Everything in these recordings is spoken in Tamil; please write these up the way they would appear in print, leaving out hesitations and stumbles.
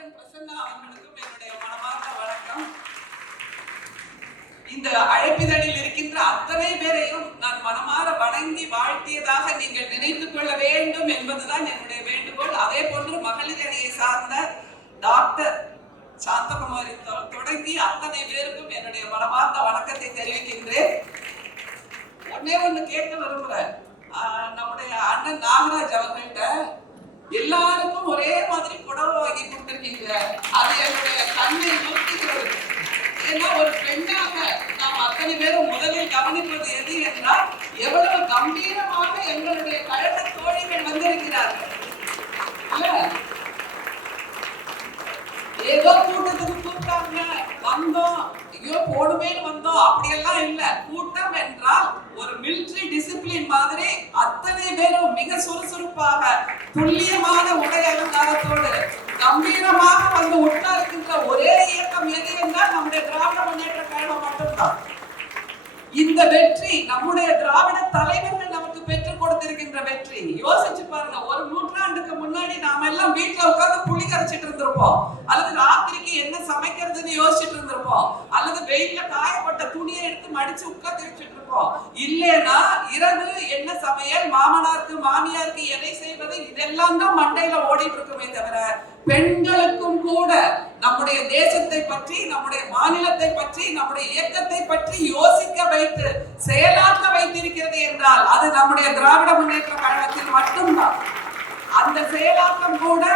அண்ணன் பிரசன்னா அவர்களுக்கும் என்னுடைய மனமார்ந்த வணக்கம். இந்த அழைப்பிதழில் இருக்கின்ற அத்தனை பேரையும் நான் மனமாற வணங்கி வாழ்த்தியதாக நீங்கள் நினைத்துக் கொள்ள வேண்டும் என்பதுதான் என்னுடைய வேண்டுகோள். அதே போன்று மகளிர் அணியை சார்ந்த டாக்டர் சாந்தகுமாரி தொடங்கி அத்தனை பேருக்கும் என்னுடைய மனமார்ந்த வணக்கத்தை தெரிவிக்கின்றேன். ஒன்னே ஒண்ணு கேட்க விரும்புறேன். நம்முடைய அண்ணன் நாகராஜ் அவர்கள்ட்ட எல்லாருக்கும் ஒரே மாதிரி புடவை வாங்கி கொடுத்திருக்கீங்க. அது என்னுடைய கண்ணை நோக்குகிறது. ஏன்னா ஒரு பெண்ணாக நாம் அத்தனை பேரும் முதலில் கவனிப்பது எது என்றால் எவ்வளவு கம்பீரமாக எங்களுடைய கழக தோழிகள் வந்திருக்கிறார்கள். ஏதோ கூட்டத்துக்கு கூப்பிட்டாங்க, வந்தோம், ஐயோ போடுவேன்னு வந்தோம், அப்படியெல்லாம் இல்ல. கூட்டம் என்றால் ஒரு மிலிட்டரி டிசிப்ளின் மாதிரி அத்தனை பேரும் மிக சுறுசுறுப்பாக துல்லியமான உடை அலங்காரத்தோடு கம்பீரமாக வந்து உட்கார்க்கின்ற ஒரே இயக்கம் எது என்றால் நம்முடைய திராவிட முன்னேற்ற கழகம் மட்டும்தான். இந்த வெற்றி நம்முடைய திராவிட தலைவர்கள் நமக்கு பெற்றுக் கொடுத்திருக்கின்ற வெற்றி. யோசிச்சு பாருங்க, ஒரு நூற்றாண்டுக்கு முன்னாடி நாம எல்லாம் வீட்டுல உட்கார்ந்து புளி கரைச்சிட்டு இருந்திருப்போம், அல்லது ராத்திரிக்கு என்ன சமைக்கிறதுன்னு யோசிச்சுட்டு இருந்திருப்போம், அல்லது வெயில்ல காயப்பட்ட துணியை எடுத்து மடிச்சு உட்கார்ந்து வச்சுட்டு இருப்போம். இல்லைன்னா இரவு என்ன சமையல், மாமனாருக்கு மாமியாருக்கு எதை செய்வது, இதெல்லாம் தான் மண்டையில ஓடிட்டு இருக்குமே தவிர பெண்களுக்கும் கூட நம்முடைய தேசத்தை பற்றி, நம்முடைய மாநிலத்தை பற்றி, நம்முடைய இயக்கத்தை பற்றி யோசிக்க வைத்து செயலாக்க வைத்திருக்கிறது என்றால் அது நம்முடைய திராவிட முன்னேற்ற கழகத்தில் மட்டும்தான். அந்த செயலாக்கம் கூட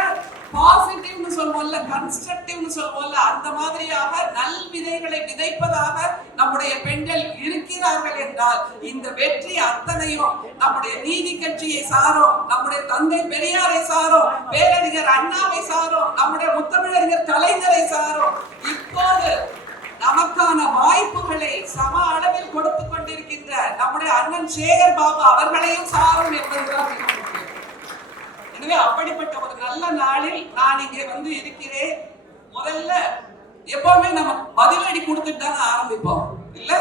பாசிட்டிவ்னு சொல்வோம்ல, கன்ஸ்ட்ரக்டிவ்னு சொல்வோம்ல, அந்த மாதிரியாக நல் விதைகளை விதைப்பதாக நம்முடைய பெண்கள் இருக்கிறார்கள் என்றால் இந்த வெற்றி அத்தனையும் நம்முடைய நீதி கட்சியை சாரும், நம்முடைய தந்தை பெரியாரை சாரும், பேரறிஞர் அண்ணாவை சாரும், நம்முடைய முத்தமிழறிஞர் கலைஞரை சாரும். இப்போது நமக்கான வாய்ப்புகளை சம அளவில் கொடுத்து கொண்டிருக்கின்ற நம்முடைய அண்ணன் சேகர் பாபு அவர்களையும் சாரும் என்பதுதான். எனவே அப்படிப்பட்ட ஒரு நல்ல நாளில் நான் இங்கே வந்து இருக்கிறேன். முதல்ல எப்பவுமே நம்ம பதிலடி கொடுத்துட்டு தானே ஆரம்பிப்போம் இல்ல?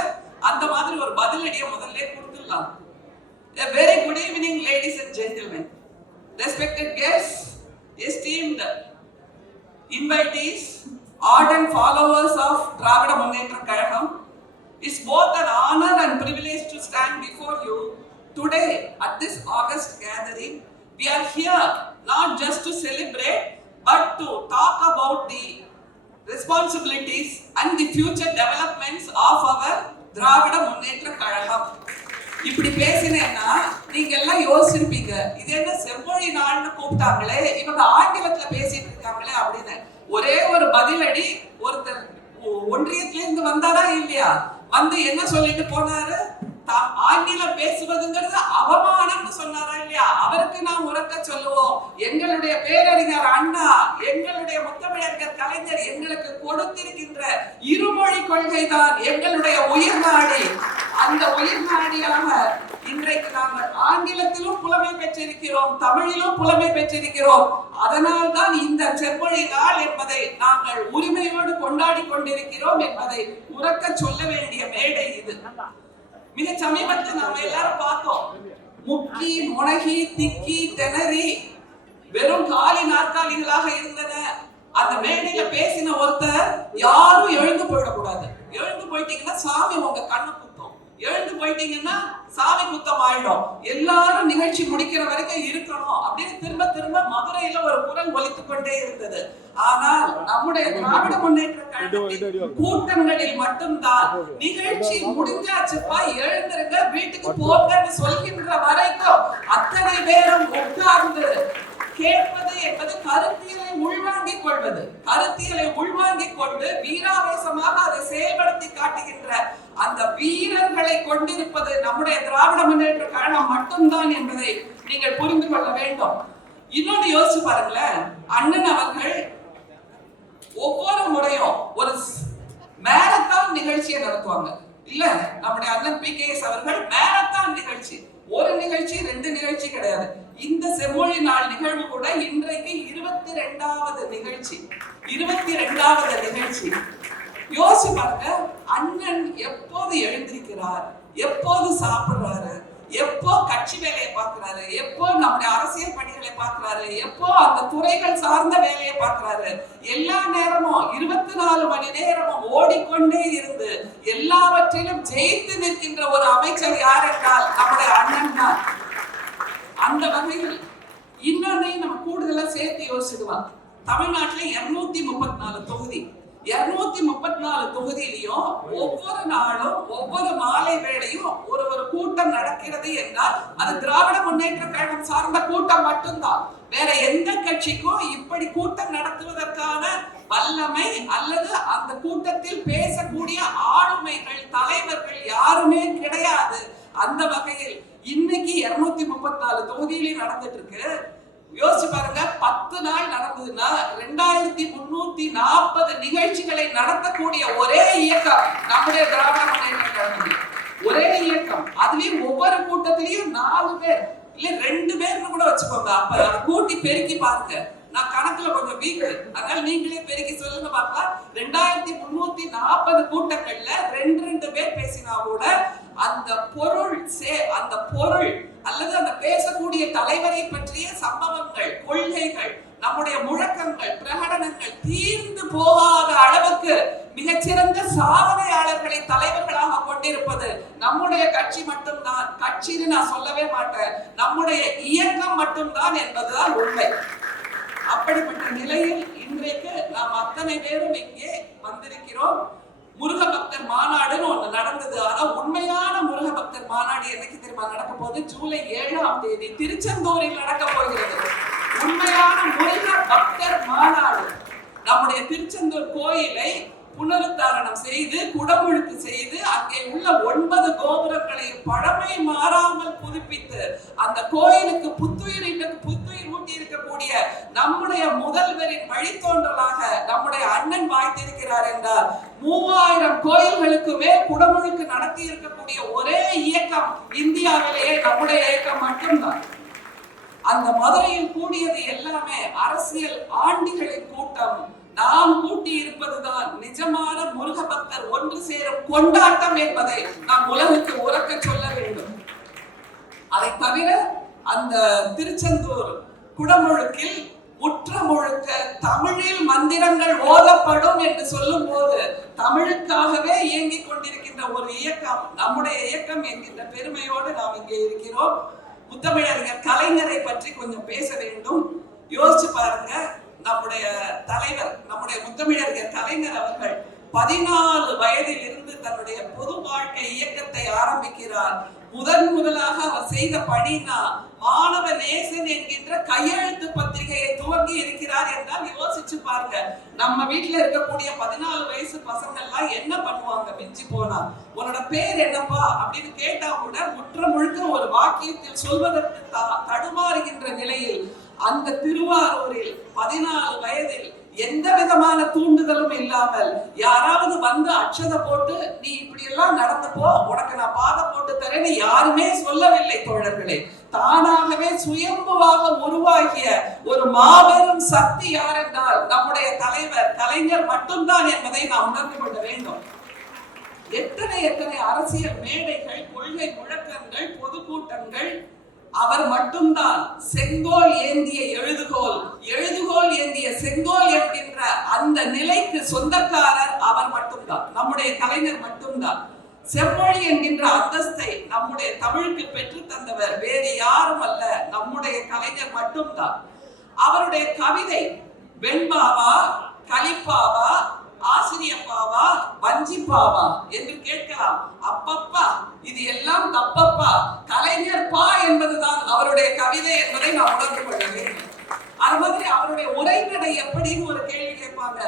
அந்த மாதிரி ஒரு பதிலடியை முதல்ல கொடுத்துடலாம். A very good evening ladies and gentlemen, respected guests, esteemed invitees, ardent followers of Dravida Munnetra Kazhagam. It's both an honor and privilege to stand before you today at this August gathering. We are here not just to celebrate but to talk about the responsibilities and the future developments of our Dravida Munnetra Kazhagam. இப்படி பேசினேன்னா நீங்க எல்லாம் யோசிச்சிருப்பீங்க, இது என்ன செம்மொழி நாள்னு கூப்பிட்டாங்களே, இவங்க ஆங்கிலத்துல பேசிட்டு இருக்காங்களே அப்படின்னு. ஒரே ஒரு பதிலடி, ஒருத்தர் ஒன்றியத்திலிருந்து வந்தாரா இல்லையா, வந்து என்ன சொல்லிட்டு போனாரு, ஆங்கிலம் பேசுவதுங்கிறது அவமானம்னு சொன்னாரா இல்லையா? அவருக்கு நாம் உரக்க சொல்லுவோம், எங்களுடைய பேரறிஞர் அண்ணா, எங்களுடைய முத்தமிழறிஞர் கலைஞர் எங்களுக்கு கொடுத்திருக்கின்ற இருமொழி கொள்கை தான் எங்களுடைய உயிர் நாடி. அந்த உயிர் நாடியாக இன்றைக்கு நாங்கள் ஆங்கிலத்திலும் புலமை பெற்றிருக்கிறோம், தமிழிலும் புலமை பெற்றிருக்கிறோம். அதனால் தான் இந்த செம்மொழி நாள் என்பதை நாங்கள் உரிமையோடு கொண்டாடி கொண்டிருக்கிறோம் என்பதை உரக்க சொல்ல வேண்டிய மேடை இது. மிக சமீபத்தில் நாம எல்லாரும் பார்த்தோம், முக்கி முனகி திக்கி திணறி வெறும் காலி நாற்காலிகளாக இருந்தன. அந்த மேடையில பேசின ஒருத்தர், யாரும் எழுந்து போயிடக்கூடாது, எழுந்து போயிட்டீங்கன்னா சாமி உங்க கண்ணு குத்தம், எழுந்து போயிட்டீங்கன்னா சாமி குத்தம் ஆயிடும், எல்லாரும் நிகழ்ச்சி முடிக்கிற வரைக்கும் இருக்கணும் அப்படின்னு திரும்ப திரும்ப மதுரையில ஒரு குரல் ஒலித்துக் கொண்டே இருந்தது. ஆனால் நம்முடைய திராவிட முன்னேற்ற கழகத்தின் கூட்டங்களில் மட்டும்தான் நிகழ்ச்சி முடிஞ்சாச்சுப்பா, எழுந்திருங்க, வீட்டுக்கு போங்கன்னு சொல்கின்ற வரைக்கும் அத்தனை பேரும் உட்கார்ந்து கேட்பது என்பது கருத்தியலை உள்வாங்கிக் கொள்வது. கருத்தியலை உள்வாங்கிக் கொண்டு வீராவேசமாக அதை செயல்படுத்தி காட்டுகின்ற அந்த வீரர்களை கொண்டிருப்பது நம்முடைய திராவிட முன்னேற்ற கழகம் மட்டும்தான் என்பதை நீங்கள் புரிந்து கொள்ள வேண்டும். இன்னொன்னு யோசிச்சு பாருங்களேன், அண்ணன் அவர்கள் ஒவ்வொரு முறையும் ஒரு மேரத்தான் நிகழ்ச்சியை நடத்துவாங்க இல்ல? நம்முடைய அண்ணன் PKS அவர்கள் மேரத்தான் நிகழ்ச்சி, ஒரு நிகழ்ச்சி ரெண்டு நிகழ்ச்சி கிடையாது. இந்த செம்மொழி நாள் நிகழ்வு கூட இன்றைக்கு 22வது நிகழ்ச்சி. 22வது நிகழ்ச்சி. யோசிச்சு பாருங்க, அண்ணன் எப்போது எழுந்திருக்கிறார், எப்போது சாப்பிடுறாரு, எப்போ கட்சி வேலையை பார்க்கிறாரு, எப்போ நம்முடைய அரசியல் பணிகளை பார்க்கிறாரு, எப்போ அந்த துறைகள் சார்ந்த வேலையை பார்க்கிறாரு. எல்லா நேரமும் 24 மணி நேரமும் ஓடிக்கொண்டே இருந்து எல்லாவற்றிலும் ஜெயித்து நிற்கின்ற ஒரு அமைச்சர் யார் என்றால் நம்முடைய அண்ணன் தான். அந்த வகையில் இன்னொன்னையும் நம்ம கூடுதலா சேர்த்து யோசிச்சுடுவாங்க. தமிழ்நாட்டுல 234 தொகுதி, 234 தொகுதியிலையும் ஒவ்வொரு நாளும் ஒவ்வொரு மாலை வேளையும் ஒரு கூட்டம் நடக்கிறது என்றால் அது திராவிட முன்னேற்ற கழகம் சார்ந்த கூட்டம் மட்டும்தான். வேற எந்த கட்சிக்கும் இப்படி கூட்டம் நடத்துவதற்கான வல்லமை அல்லது அந்த கூட்டத்தில் பேசக்கூடிய ஆளுமைகள் தலைவர்கள் யாருமே கிடையாது. அந்த வகையில் இன்னைக்கு 234 தொகுதியிலே நடந்துட்டு இருக்கு. யோசிச்சு பாருங்க, 10 நாள் நடந்ததுன்னா 2340 நிகழ்ச்சிகளை நடத்தக்கூடிய ஒரே இயக்கம் நம்முடைய திராவிட முன்னேற்ற கழகம். ஒரே இயக்கம், அதுலயும் ஒவ்வொரு கூட்டத்திலையும் 4 பேர் இல்ல 2 பேர்னு கூட வச்சுக்கோங்க. அப்ப அதை கூட்டி பெருக்கி பாருங்க. நான் கணக்குல கொஞ்சம் வீக், அதனால நீங்களே பெருக்கி சொல்லுங்க பார்க்கலாம். 2340 கூட்டங்கள்ல 2 பேர் பேசினா கூட அந்த பொருள் அல்லது அந்த பேசக்கூடிய தலைவரை பற்றிய சம்பவங்கள், கொள்கைகள், நம்முடைய முழக்கங்கள், பிரகடனங்கள் தீர்ந்து போகாத அளவுக்கு மிகச்சிறந்த சாதனையாளர்களை தலைவர்களாக கொண்டிருப்பது நம்முடைய கட்சி மட்டும்தான். கட்சின்னு நான் சொல்லவே மாட்டேன், நம்முடைய இயக்கம் மட்டும்தான் என்பதுதான் உண்மை. அப்படிப்பட்ட நிலையில் இன்றைக்கு நாம் அத்தனை பேரும் இங்கே வந்திருக்கிறோம். முருக பக்தர் மாநாடுன்னு ஒண்ணு நடந்தது. ஆனா உண்மையான முருக பக்தர் மாநாடு என்னைக்கு தெரியுமா நடக்க போகுது? ஜூலை 7ஆம் தேதி திருச்செந்தூரில் நடக்க போகிறது. உண்மையான முருக பக்தர் மாநாடு நம்முடைய திருச்செந்தூர் கோயிலை புனருத்தாரணம் செய்து குடமுழுக்கு செய்து அங்கே உள்ள 9 கோபுரங்களை பழமை மாறாமல் புதுப்பித்து அந்த கோயிலுக்கு புத்துயிர் ஊட்டி இருக்கக்கூடிய நம்முடைய முதல்வரின் வழித்தோன்றலாக நம்முடைய அண்ணன் வாய்த்திருக்கிறார் என்றால் 3000 கோயில்களுக்குமே குடமுழுக்கு நடத்தி இருக்கக்கூடிய ஒரே இயக்கம் இந்தியாவிலேயே நம்முடைய இயக்கம் மட்டும்தான். அந்த மதுரையில் கூடியது எல்லாமே அரசியல் ஆண்டிகளின் கூட்டம். நாம் கூட்டி இருப்பதுதான் நிஜமான முருக பக்தர் ஒன்று சேரும் கொண்டாட்டம் என்பதை நாம் உலகுக்கு உறக்க சொல்ல வேண்டும். அதை தவிர அந்த திருச்செந்தூர் குடமுழுக்கில் முற்ற முழுக்க தமிழில் மந்திரங்கள் ஓதப்படும் என்று சொல்லும் போது தமிழுக்காகவே இயங்கிக் கொண்டிருக்கின்ற ஒரு இயக்கம் நம்முடைய இயக்கம் என்கின்ற பெருமையோடு நாம் இங்கே இருக்கிறோம். முத்தமிழறிஞர் கலைஞரை பற்றி கொஞ்சம் பேச வேண்டும். யோசிச்சு பாருங்க, நம்முடைய தலைவர், நம்முடைய முத்தமிழறிஞர் கலைஞர் அவர்கள் 14 வயதில் இருந்து தன்னுடைய பொது வாழ்க்கை இயக்கத்தை ஆரம்பிக்கிறார். முதலாக அவர் செய்த பணினா மாணவ நேசன் என்கின்ற கையெழுத்து பத்திரிகையை துவங்கி இருக்கிறார் என்றால் யோசிச்சு பாருங்க. நம்ம வீட்டுல இருக்கக்கூடிய 14 வயசு பசங்க எல்லாம் என்ன பண்ணுவாங்க? மிஞ்சி போனா உன்னோட பேர் என்னப்பா அப்படின்னு கேட்டா கூட முற்ற முழுக்க ஒரு வாக்கியத்தில் சொல்வதற்கு தடுமாறுகின்ற நிலையில் அந்த திருவாரூரில் 14 வயதில் எந்த விதமான தூண்டுதலும் இல்லாமல் யாராவது வந்து அட்சதை போட்டு நீ இப்படி எல்லாம் நடந்தப்போ உனக்கு நான் பாதம் போட்டு தரேன்னு யாருமே சொல்லவில்லை தோழர்களே. தானாகவே சுயம்புவாக உருவாகிய ஒரு மாபெரும் சக்தி யார் என்றால் நம்முடைய தலைவர் கலைஞர் மட்டும்தான் என்பதை நாம் உணர்ந்து கொள்ள வேண்டும். எத்தனை அரசியல் மேடைகள், கொள்கை முழக்கங்கள், பொதுக்கூட்டங்கள், அவர் மட்டும்தான். செங்கோல் ஏந்திய எழுதுகோல் ஏந்திய செங்கோல் என்கின்ற அந்த நிலைக்கு சொந்தக்காரர் அவர் மட்டும்தான், நம்முடைய கலைஞர் மட்டும்தான். செம்மொழி என்கின்ற அந்தஸ்தை நம்முடைய தமிழுக்கு பெற்று தந்தவர் வேறு யாரும் அல்ல, நம்முடைய கலைஞர் மட்டும்தான். அவருடைய கவிதை வெண்பாவா, கலிப்பாவா, ஆசிரியப்பாவா, வஞ்சிப்பாவா என்று கேட்கலாம். அப்பப்பா இது எல்லாம் தப்பப்பா, கலைஞர் பா என்பதுதான் அவருடைய கவிதை என்பதை நாம் உணர்ந்து கொள்ள வேண்டும். அது மாதிரி அவருடைய உரைநடை எப்படின்னு ஒரு கேள்வி கேட்பாங்க.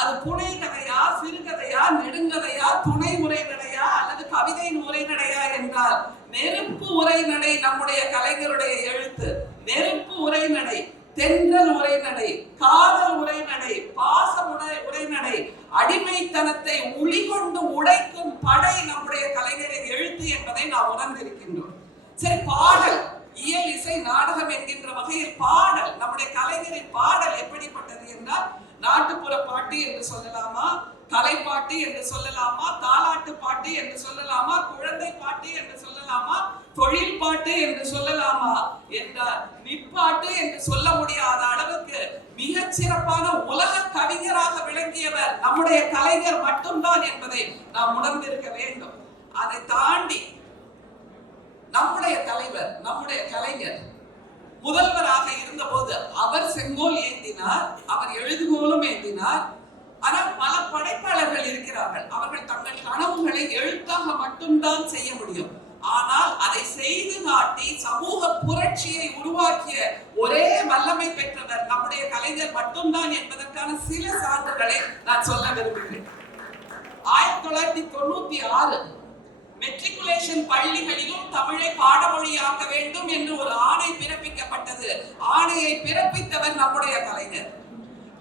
அது புனை கதையா, சிறுகதையா, நெடுங்கதையா, துணை உரைநடையா அல்லது கவிதையின் உரைநடையா என்றால் நெருப்பு உரைநடை நம்முடைய கலைஞருடைய எழுத்து. நெருப்பு உரைநடை, தென்றல் உரைநடை, காதல் உரைநடை, பாச உரைநடை, அடிமைத்தனத்தை உளிகொண்டு உடைக்கும் படை நம்முடைய கலைஞரின் எழுத்து என்பதை நாம் உணர்ந்திருக்கின்றோம். சரி, பாடல், இயல், இசை, நாடகம் என்கின்ற வகையில் பாடல், நம்முடைய கலைஞரின் பாடல் எப்படிப்பட்டது என்றால் நாட்டுப்புற பாட்டு என்று சொல்லலாமா, கலைப்பாட்டு என்று சொல்லலாமா, தாலாட்டு பாட்டு என்று சொல்லலாமா, குழந்தை பாட்டு என்று சொல்லலாமா, தொழில் பாட்டு என்று சொல்லலாமா என்றால் நிப்பாட்டு என்று சொல்ல முடியாத அளவுக்கு மிகச் சிறப்பான உலக கவிஞராக விளங்கியவர் நம்முடைய கலைஞர் மட்டும்தான் என்பதை நாம் உணர்ந்திருக்க வேண்டும். அதை தாண்டி நம்முடைய தலைவர், நம்முடைய கலைஞர் முதல்வராக இருந்தபோது அவர் செங்கோல் ஏந்தினார், அவர் எழுதுகோலும் ஏந்தினார். ஆனால் பல படைப்பாளர்கள் இருக்கிறார்கள், அவர்கள் தங்கள் கனவுகளை எழுத்தாக மட்டும்தான் செய்ய முடியும். ஆனால் அதை செய்து காட்டி சமூக புரட்சியை உருவாக்கிய ஒரே வல்லமை பெற்றவர் நம்முடைய கலைஞர் மட்டும்தான் என்பதற்கான சில சான்றுகளை நான் சொல்ல விரும்புகிறேன். 1996 மெட்ரிகுலேஷன் பள்ளிகளிலும் தமிழை பாடமொழியாக்க வேண்டும் என்று ஒரு ஆணை பிறப்பிக்கப்பட்டது. ஆணையை பிறப்பித்தவர் நம்முடைய கலைஞர்.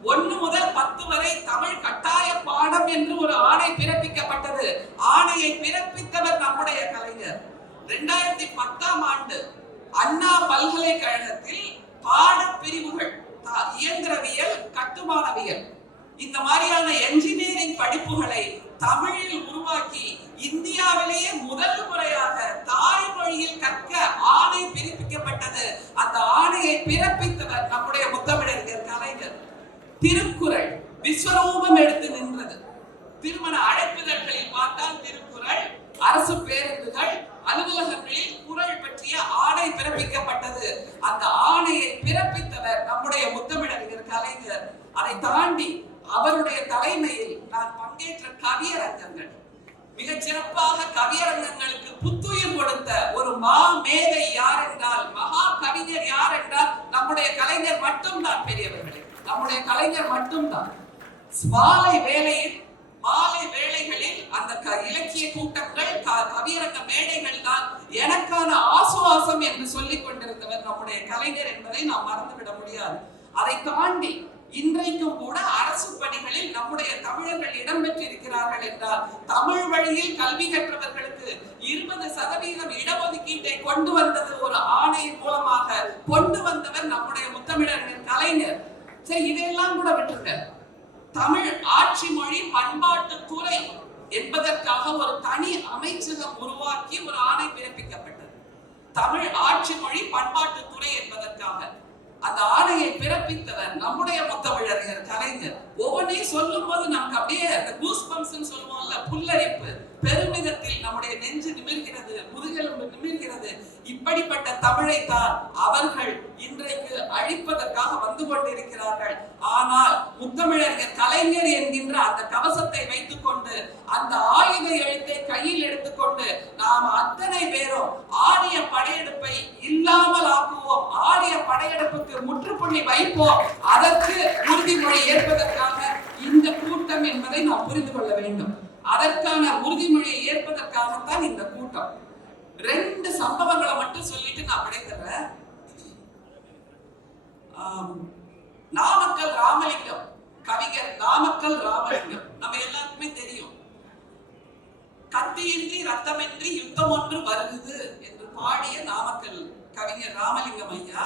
1 முதல் 10 வரை தமிழ் கட்டாய பாடம் என்று ஒரு ஆணை பிறப்பிக்கப்பட்டது. ஆணையை பிறப்பித்தவர் நம்முடைய கலைஞர். 2010ஆம் ஆண்டு அண்ணா பல்கலைக்கழகத்தில் பாடப்பிரிவுகள் இயந்திரவியல், கட்டுமானவியல் இந்த மாதிரியான என்ஜினியரிங் படிப்புகளை தமிழில் உருவாக்கி இந்தியாவிலேயே முதல் முறையாக தாய்மொழியில் கற்க ஆணை பிறப்பிக்கப்பட்டது. அந்த ஆணையை பிறப்பித்தவர் நம்முடைய முத்தமிழறிஞர் கலைஞர். திருக்குறள் விஸ்வரூபம் எடுத்து நின்றது. திருமண அழைப்பிதழ்களில் பார்த்தால் திருக்குறள், அரசு பேருந்துகள், அலுவலகங்களில் குறள் பற்றிய ஆணை பிறப்பிக்கப்பட்டது. அந்த ஆணையை பிறப்பித்தவர் நம்முடைய முத்தமிழறிஞர் கலைஞர். அதை தாண்டி அவருடைய தலைமையில் நான் பங்கேற்ற கவியரங்கங்கள், மிகச் சிறப்பாக கவியரங்கங்களுக்கு புத்துயிர் கொடுத்த ஒரு மேதை யார் என்றால், மகா கவிஞர் யார் என்றால் நம்முடைய கலைஞர் மட்டும்தான். பெரியவர்களே, நம்முடைய கலைஞர் மட்டும்தான். மாலை வேளைகளில் அந்த இலக்கிய கூட்டங்கள், கவியரங்க மேடைகள் தான் எனக்கான ஆசுவாசம் என்று சொல்லிக் கொண்டிருந்தவர் நம்முடைய கலைஞர் என்பதை நாம் மறந்துவிட முடியாது. அதை தாண்டி இன்றைக்கும் கூட அரசு பணிகளில் நம்முடைய தமிழர்கள் இடம்பெற்றிருக்கிறார்கள் என்றால், தமிழ் வழியில் கல்வி கற்றவர்களுக்கு 20% இடஒதுக்கீட்டை கொண்டு வந்தது ஒரு ஆணையின் மூலமாக கொண்டு வந்தவர் நம்முடைய முத்தமிழறிஞர் கலைஞர். சரி, இதையெல்லாம் கூட விட்டுருங்க. தமிழ் ஆட்சி மொழி பண்பாட்டு துறை என்பதற்காக ஒரு தனி அமைச்சகம் உருவாக்கி ஒரு ஆணை பிறப்பிக்கப்பட்டது. தமிழ் ஆட்சி மொழி பண்பாட்டு துறை என்பதற்காக அந்த ஆணையை பிறப்பித்தவர் நம்முடைய முத்தமிழறிஞர் கலைஞர். ஒவ்வொன்றையும் சொல்லும் போது நமக்கு அப்படியே அந்த கூஸ் பம்ப்ஸ் சொல்லுவோம்ல, புல்லரிப்பு, பெருமிதத்தில் நம்முடைய நெஞ்சு நிமிர்கிறது, முதுகெலும்பு நிமிர்கிறது. இப்படிப்பட்ட தமிழை தான் அவர்கள் இன்றைக்கு அழிப்பதற்காக வந்து கொண்டிருக்கிறார்கள். ஆனால் முத்தமிழறிஞர் கலைஞர் என்கின்ற அந்த கவசத்தை வைத்துக் கொண்டு, அந்த ஆயுத எழுத்தை கையில் எடுத்துக்கொண்டு நாம் அத்தனை பேரும் ஆரிய படையெடுப்பை இல்லாமல் ஆக்குவோம், ஆரிய படையெடுப்புக்கு முற்றுப்புள்ளி வைப்போம், அதற்கு உறுதிமொழி ஏற்பதற்காக இந்த கூட்டம் என்பதை நாம் புரிந்து கொள்ள வேண்டும். அதற்கான உறுதிமொழியை ஏற்பதற்காகத்தான் இந்த கூட்டம். 2 சம்பவங்களை மட்டும் சொல்லிட்டு நான் விடைபெறேன். நாமக்கல் ராமலிங்கம், கவிஞர் நாமக்கல் ராமலிங்கம் நம்ம எல்லாருக்குமே தெரியும். கத்தியின்றி ரத்தமின்றி யுத்தம் ஒன்று வருகுது என்று பாடிய நாமக்கல் கவிஞர் ராமலிங்கம் ஐயா,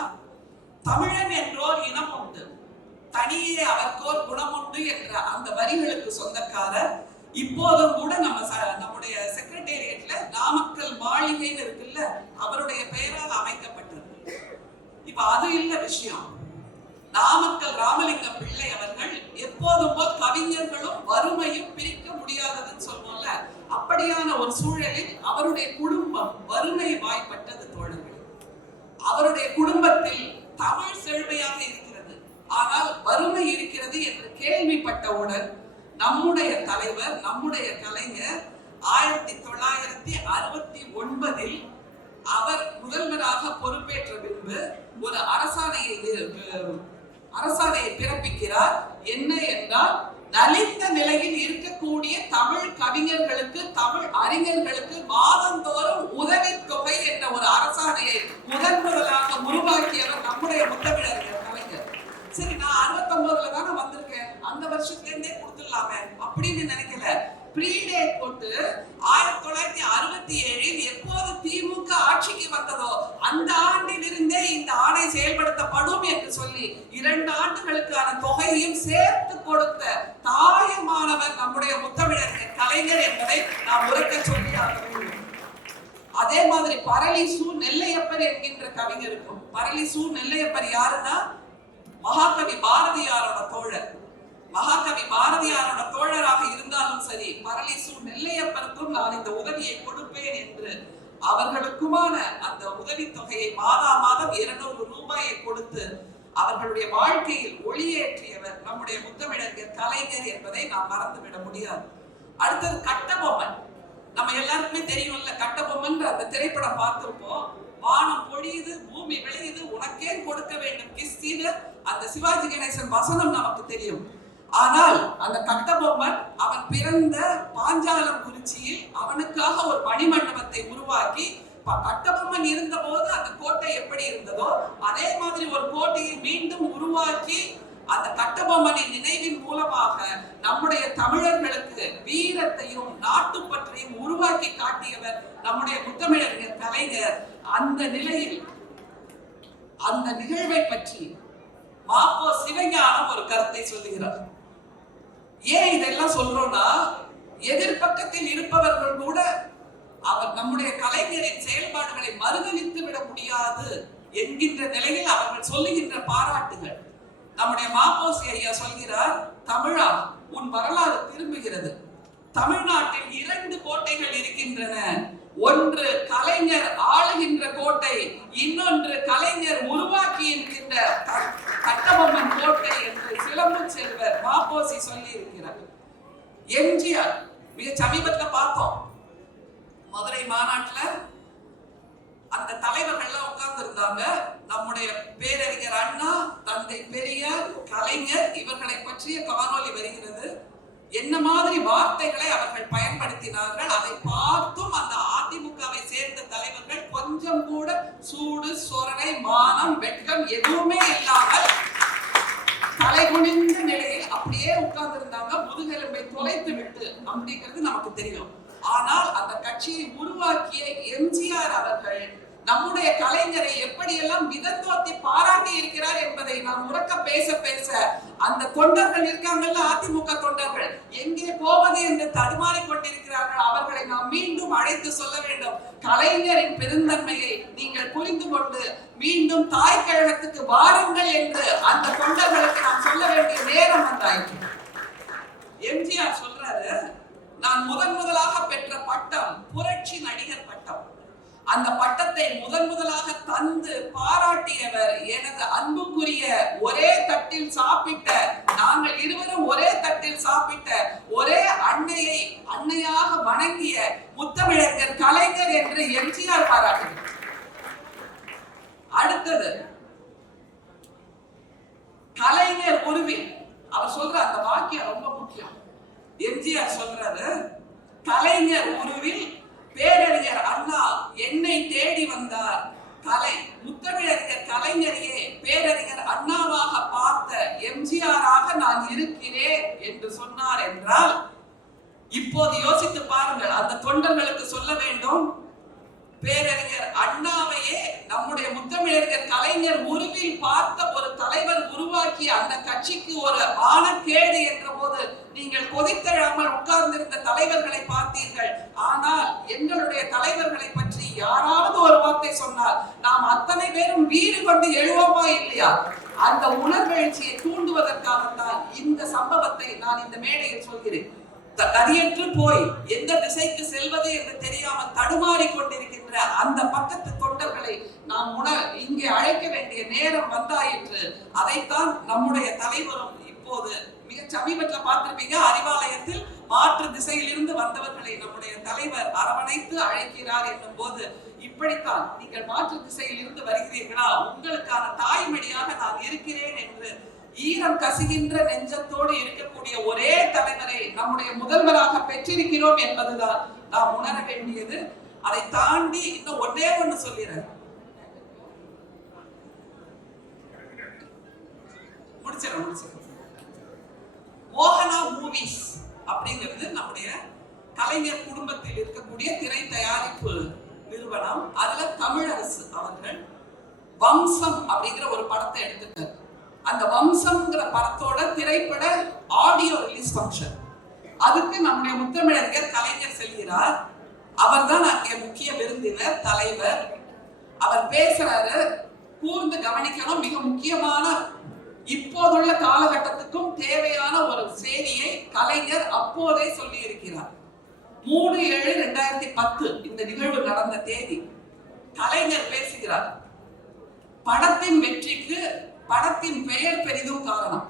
தமிழன் என்றோர் இனம் உண்டு, தனியே அவர்க்கோர் குணம் உண்டு என்ற அந்த வரிகளுக்கு சொந்தக்காரர். இப்போதும் கூட நம்முடைய செக்ரட்டேரியட்ல நாமக்கல் மாளிகைன்னு இருக்குல்ல, அவருடைய பெயரால் அமைக்கப்பட்டது. இப்ப அது இல்ல விஷயம். நாமக்கல் ராமலிங்கம் பிள்ளை அவர்கள் எப்போதும் போல் கவிஞர்களும் வறுமையும் பிரிக்க முடியாததுன்னு சொல்லுவோம்ல, அப்படியான ஒரு சூழலில் அவருடைய குடும்பம் வறுமை வாய்ப்பட்டது. தோழர்கள், அவருடைய குடும்பத்தில் தமிழ் செழுமையாக இருக்கிறது, ஆனால் வறுமை இருக்கிறது என்று கேள்விப்பட்டவுடன் நம்முடைய தலைவர், நம்முடைய கலைஞர் 1969 அவர் முதல்வராக பொறுப்பேற்ற பின்பு ஒரு அரசாணையை பிறப்பிக்கிறார். என்ன என்றால், நலிந்த நிலையில் இருக்கக்கூடிய தமிழ் கவிஞர்களுக்கு, தமிழ் அறிஞர்களுக்கு மாதந்தோறும் உதவித்தொகை என்ற ஒரு அரசாணையை முதலாக உருவாக்கியவர் நம்முடைய முத்தமிழறிஞர் கலைஞர். சரி, நான் 69ல தானே வந்திருக்கேன், அந்த வருஷத்துல இருந்தே கொடுத்துடலாமே அப்படின்னு நினைக்கல. ப்ரீடேட் போட்டு 1967 எப்போது திமுக ஆட்சிக்கு வந்ததோ அந்த ஆண்டில் இருந்தே இந்த ஆணை செயல்படுத்தப்படும் என்று சொல்லி 2 ஆண்டுகளுக்கான தொகையையும் சேர்த்து கொடுத்த தாயுமானவர் நம்முடைய முத்தமிழறிஞர் கலைஞர் என்பதை நாம் உரைக்க சொல்லியாக வேண்டும். அதே அதே மாதிரி பரளி சு நெல்லையப்பர் என்கின்ற கவிஞருக்கும், பரளி சு நெல்லையப்பர் யாருன்னா மகாகவி பாரதியாரோட தோழர். மகாகவி பாரதியாரோட தோழராக இருந்தாலும் சரி, பரளி சு நெல்லையப்பருக்கும் நான் இந்த உதவியை கொடுப்பேன் என்று அவர்களுக்குமான அந்த உதவி தொகையை மாதம் 200 ரூபாயை கொடுத்து அவர்களுடைய வாழ்க்கையில் ஒளியேற்றியவர் நம்முடைய முத்தமிழறிஞர் கலைஞர் என்பதை நாம் மறந்துவிட முடியாது. அடுத்தது கட்டபொம்மன். நம்ம எல்லாருக்குமே தெரியும்ல, கட்டபொம்மன் அந்த திரைப்படம் பார்த்திருப்போம். வானம் பொழியுது, பூமி விளையுது, உனக்கே கொடுக்க வேண்டும் கிஸ்தின்னு அந்த சிவாஜி கணேசன் வசனம் நமக்கு தெரியும். ஆனால் அந்த கட்டபொம்மன் அவன் பிறந்த பாஞ்சாலம் குறிச்சியில் அவனுக்காக ஒரு மணிமண்டபத்தை உருவாக்கி, கட்டபொம்மன் இருந்த போது அந்த கோட்டை எப்படி இருந்ததோ அதே மாதிரி ஒரு கோட்டையை மீண்டும் உருவாக்கி அந்த கட்டபொம்மனின் நினைவின் மூலமாக நம்முடைய தமிழர்களுக்கு வீரத்தையும் நாட்டுப்பற்றையும் உருவாக்கி காட்டியவர் நம்முடைய முத்தமிழறிஞர் கலைஞர். அந்த நிலையில் அந்த நிகழ்வை பற்றி மாப்போ சிவஞானம் ஒரு கருத்தை சொல்லுகிறார். ஏன் இதெல்லாம் சொல்றோம்னா, எதிர்பக்கத்தில் இருப்பவர்கள் கூட அவர் நம்முடைய கலைஞரின் செயல்பாடுகளை மறுதலித்து விட முடியாது என்கின்ற நிலையில் அவர்கள் சொல்லுகின்ற பாராட்டுகள். நம்முடைய மாப்போசி ஐயா சொல்கிறார், தமிழா உன் வரலாறு திரும்புகிறது. தமிழ்நாட்டில் 2 கோட்டைகள் இருக்கின்றன. ஒன்று கலைஞர் ஆளுகின்ற கோட்டை, இன்னொன்று கலைஞர் உருவாக்கி இருக்கின்ற கட்டபொம்மன் கோட்டை என்று சிலம்பு செல்வர் மாப்போசி சொல்லி இருக்கிறார். எம்ஜிஆர் மிக சமீபத்தில் பார்த்தோம், மதுரை மாநாட்டுல அந்த தலைவர்கள்லாம் உட்கார்ந்து இருந்தாங்க. நம்முடைய பேரறிஞர் அண்ணா, தந்தை பெரியார், கலைஞர் இவர்களை பற்றிய காணொளி வருகிறது. என்ன மாதிரி வார்த்தைகளை அவர்கள் பயன்படுத்தினார்கள் அதை பார்த்தும் அந்த அதிமுகவை சேர்ந்த தலைவர்கள் கொஞ்சம் கூட சூடு சொரணை மானம் வெட்கம் எதுவுமே இல்லாமல் தலைகுனிந்த நிலையில் அப்படியே உட்கார்ந்து இருந்தாங்க. முதுகெலும்பை தொலைத்து விட்டு அப்படிங்கிறது நமக்கு தெரியும். ஆனால் அந்த கட்சியை உருவாக்கிய எம்ஜிஆர் அவர்கள் நம்முடைய கலைஞரை எப்படியெல்லாம் விதந்தோத்தி பாராட்டி இருக்கிறார் என்பதை நாம் உறக்க பேச பேச அந்த தொண்டர்கள் இருக்காங்கல்ல, அதிமுக தொண்டர்கள் எங்கே போவது என்று தடுமாறி கொண்டிருக்கிறார்கள். அவர்களை நாம் மீண்டும் அழைத்து சொல்ல வேண்டும், கலைஞரின் பெருந்தன்மையை நீங்கள் புரிந்து கொண்டு மீண்டும் தாய் கழகத்துக்கு வாருங்கள் என்று அந்த தொண்டர்களுக்கு நாம் சொல்ல வேண்டிய நேரம் வந்தாயிற்று. எம்ஜிஆர் சொல்றாரு, நான் முதலாக பெற்ற பட்டம் புரட்சி நடிகர் பட்டம். அந்த பட்டத்தை முதலாக தந்து பாராட்டியவர் எனது அன்புக்குரிய ஒரே தட்டில் சாப்பிட்ட, நாங்கள் இருவரும் ஒரே தட்டில் சாப்பிட்ட ஒரே அன்னையை அன்னையாக வணங்கிய முத்தமிழறிஞர் கலைஞர் என்று எம்ஜிஆர் பாராட்டினார். அடுத்தது கலைஞர் உருவில் அவர் சொல்ற அந்த வாக்கியம் ரொம்ப முக்கியம். எம்ஜிஆர் சொல்றாரு, கலைஞர் உருவில் பேரறிஞர் அண்ணா என்னை தேடி வந்தார். முத்தமிழறிஞர் கலைஞரையே பேரறிஞர் அண்ணாவாக பார்த்த எம்ஜிஆராக நான் இருக்கிறேன் என்று சொன்னார் என்றால், இப்போது யோசித்து பாருங்கள், அந்த தொண்டர்களுக்கு சொல்ல வேண்டும், பேரறிஞர் அண்ணாவையே நம்முடைய முத்தமிழறிஞர் கலைஞர் உருவில் பார்த்த ஒரு தலைவர் உருவாக்கிய அந்த கட்சிக்கு ஒரு ஆனக்கேடு என்ற போது நீங்கள் கொதித்தெழாமல் உட்கார்ந்திருந்த தலைவர்களை பார்த்தீர்கள். ஆனால் எங்களுடைய தலைவர்களை பற்றி யாராவது ஒரு வார்த்தை சொன்னால் நாம் அத்தனை பேரும் வீறு கொண்டு எழுவோமா இல்லையா? அந்த உணர்வெழுச்சியை தூண்டுவதற்காகத்தான் இந்த சம்பவத்தை நான் இந்த மேடையில் சொல்கிறேன். கதியற்று போய் எந்த திசைக்கு செல்வது என்று தெரியாமல் தடுமாறி கொண்டிருக்கின்ற அந்த பக்கத்து தொண்டர்களை நாம் இங்கே அழைக்க வேண்டிய நேரம் வந்தாயிற்று. அதைத்தான் நம்முடைய தலைவரும் இப்போது மிக சமீபத்தில் பார்த்திருப்பீங்க, அறிவாலயத்தில் மாற்று திசையில் இருந்து வந்தவர்களை நம்முடைய தலைவர் அரவணைத்து அழைக்கிறார் என்னும் போது, இப்படித்தான் நீங்கள் மாற்று திசையில் இருந்து வருகிறீர்களா, உங்களுக்கான தாய்மடியாக நான் இருக்கிறேன் என்று ஈரம் கசிகின்ற நெஞ்சத்தோடு இருக்கக்கூடிய ஒரே தலைவரை நம்முடைய முதல்வராக பெற்றிருக்கிறோம் என்பதுதான் நாம் உணர வேண்டியது. அதை தாண்டி இன்னும் ஒன்னே ஒண்ணு சொல்லிடுறேன், முடிச்சிடும். மோகனா மூவிஸ் அப்படிங்கிறது நம்முடைய கலைஞர் குடும்பத்தில் இருக்கக்கூடிய திரை தயாரிப்பு நிறுவனம். அதுல தமிழரசு அவர்கள் வம்சம் அப்படிங்கிற ஒரு படத்தை எடுத்துட்டார். அந்த வம்சம்ங்கிற படத்தோட திரைப்பட ஆடியோ ரிலீஸ் ஃபங்க்ஷன், அதுக்கு நம்முடைய முத்தமிழறிஞர் கலைஞர் செல்கிறார். அவர்தான் அங்கே முக்கிய விருந்தினர், தலைவர். அவர் பேசுறாரு, கூர்ந்து கவனிக்கணும். மிக முக்கியமான இப்போதுள்ள காலகட்டத்துக்கும் தேவையான ஒரு செய்தியை கலைஞர் அப்போதே சொல்லி இருக்கிறார். 3/7/2010 இந்த நிகழ்வு நடந்த தேதி. கலைஞர் பேசுகிறார், படத்தின் வெற்றிக்கு படத்தின் பெயர் பெரிதும் காரணம்.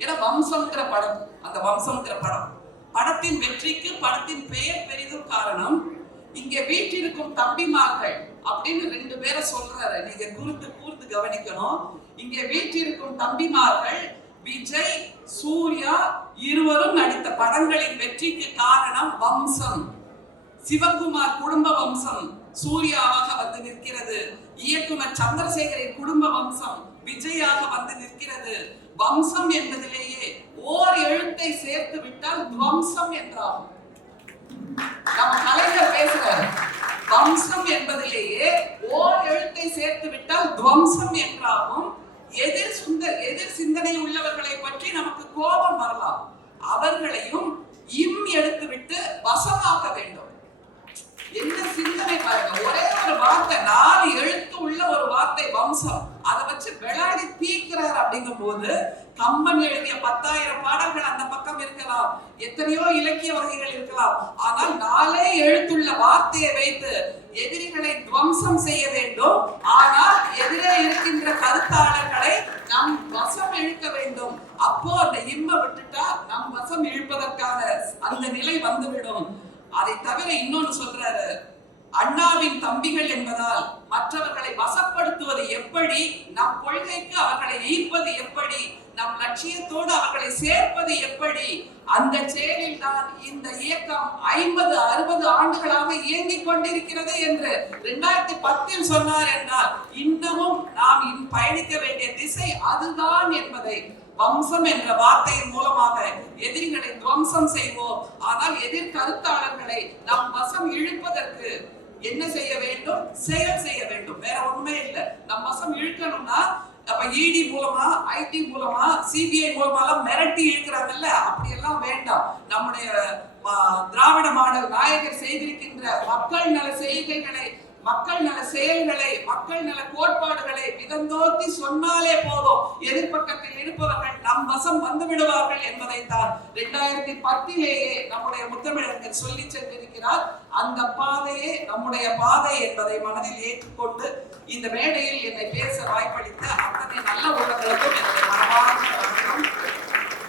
ஏன்னா வம்சம்ங்கிற படம், அந்த வம்சம்ங்கிற படம், படத்தின் வெற்றிக்கு படத்தின் பெயர் பெரிதும் காரணம். இங்கே வீட்டிற்கும் தம்பிமார்கள் அப்படின்னு 2 பேரை சொல்றாரு. நீங்க கூர்ந்து கவனிக்கணும். இங்கே வீட்டிற்கும் தம்பிமார்கள் விஜய், சூர்யா இருவரும் நடித்த படங்களின் வெற்றிக்கு காரணம் வம்சம். சிவகுமார் குடும்ப வம்சம் சூர்யாவாக வந்து நிற்கிறது. இயக்குனர் சந்திரசேகரின் குடும்ப வம்சம் விஜயாக வந்து நிற்கிறது. வம்சம் என்பதிலேயே ஓர் எழுத்தை சேர்த்து விட்டால் துவம்சம் என்றாகும். நம்ம கலைஞர் பேசுறாரு, வம்சம் என்பதிலேயே ஓர் எழுத்தை சேர்த்து விட்டால் துவம்சம் என்றாகும். எதிர் சிந்தனை உள்ளவர்களை பற்றி நமக்கு கோபம் வரலாம். அவர்களையும் எடுத்து விட்டு வசமாக்க வேண்டும். என்ன சிந்தனை பாருங்க. ஒரே ஒரு வார்த்தை, 4 எழுத்து உள்ள ஒரு வார்த்தை வம்சம், அதை வச்சு விளையாடி தீக்கிறார். அப்படிங்கும் போது கம்பன் எழுதிய 10,000 பாடல்கள் அந்த பக்கம் இருக்கலாம், எத்தனையோ இலக்கிய வகைகள் இருக்கலாம். ஆனால் 4 எழுத்துள்ள வார்த்தையை வைத்து எதிரிகளை துவம்சம் செய்ய வேண்டும். ஆனால் எதிரே இருக்கின்ற கருத்தாளர்களை நம் வசம் இழுக்க வேண்டும். அப்போ அந்த விட்டுட்டா நம் வசம் இழுப்பதற்கான அந்த நிலை வந்துவிடும். அதை தவிர இன்னொன்னு சொல்றாரு, அண்ணாவின் தம்பிகள் என்பதால் மற்றவர்களை வசப்படுத்துவது எப்படி, நம் கொள்கைக்கு அவர்களை ஈர்ப்பது எப்படி, நம் லட்சியத்தோடு அவர்களை சேர்ப்பது எப்படி, அந்த செயலில் தான் இந்த இயக்கம் 50-60 ஆண்டுகளாக இயங்கிக் கொண்டிருக்கிறது என்று 2010 சொன்னார் என்றால் இன்னமும் நாம் பயணிக்க வேண்டிய திசை அதுதான் என்பதை வம்சம் என்ற வார்த்தையின் மூலமாக எதிரிகளை துவம்சம் செய்வோம். ஆனால் எதிர் கருத்தாளர்களை நம் வசம் இழுப்பதற்கு என்ன செய்ய வேண்டும்? செயல் செய்ய வேண்டும். வேற ஒண்ணுமே இல்லை. நம் வசம் இழுக்கணும்னா அப்ப இடி மூலமா, ஐடி மூலமா, சிபிஐ மூலமா மிரட்டி இழுக்கிறாங்கல்ல, அப்படி எல்லாம் வேண்டாம். நம்முடைய திராவிட மாடல் நாயகர் செய்திருக்கின்ற மக்கள் நல செய்கைகளை, மக்கள் நல செயல்களை, மக்கள் நல கோட்பாடுகளை விதந்தோத்தி சொன்னாலே போதும், எதிர்பக்கத்தில் இருப்பவர்கள் நம் வசம் வந்து விடுவார்கள் என்பதைத்தான் 2010 நம்முடைய முத்தமிழர்கள் சொல்லி சென்றிருக்கிறார். அந்த பாதையே நம்முடைய பாதை என்பதை மனதில் ஏற்றுக்கொண்டு இந்த மேடையில் என்னை பேச வாய்ப்பளித்த அத்தனை நல்ல உள்ளங்களுக்கும் என்னுடைய மனமார்ந்த வணக்கம்.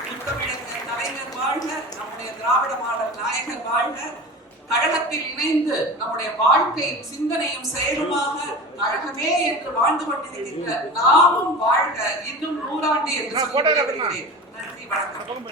முத்தமிழர்கள் தலைவர் வாழ்க, நம்முடைய திராவிட மாடல் நாயகர் வாழ்க. கழகத்தில் இணைந்து நம்முடைய வாழ்க்கையும் சிந்தனையும் செயலுமாக கழகமே என்று வாழ்ந்து கொண்டிருக்கின்ற நாமும் வாழ்க, இன்னும் 100 ஆண்டு என்று சொல்கிறேன். நன்றி, வணக்கம்.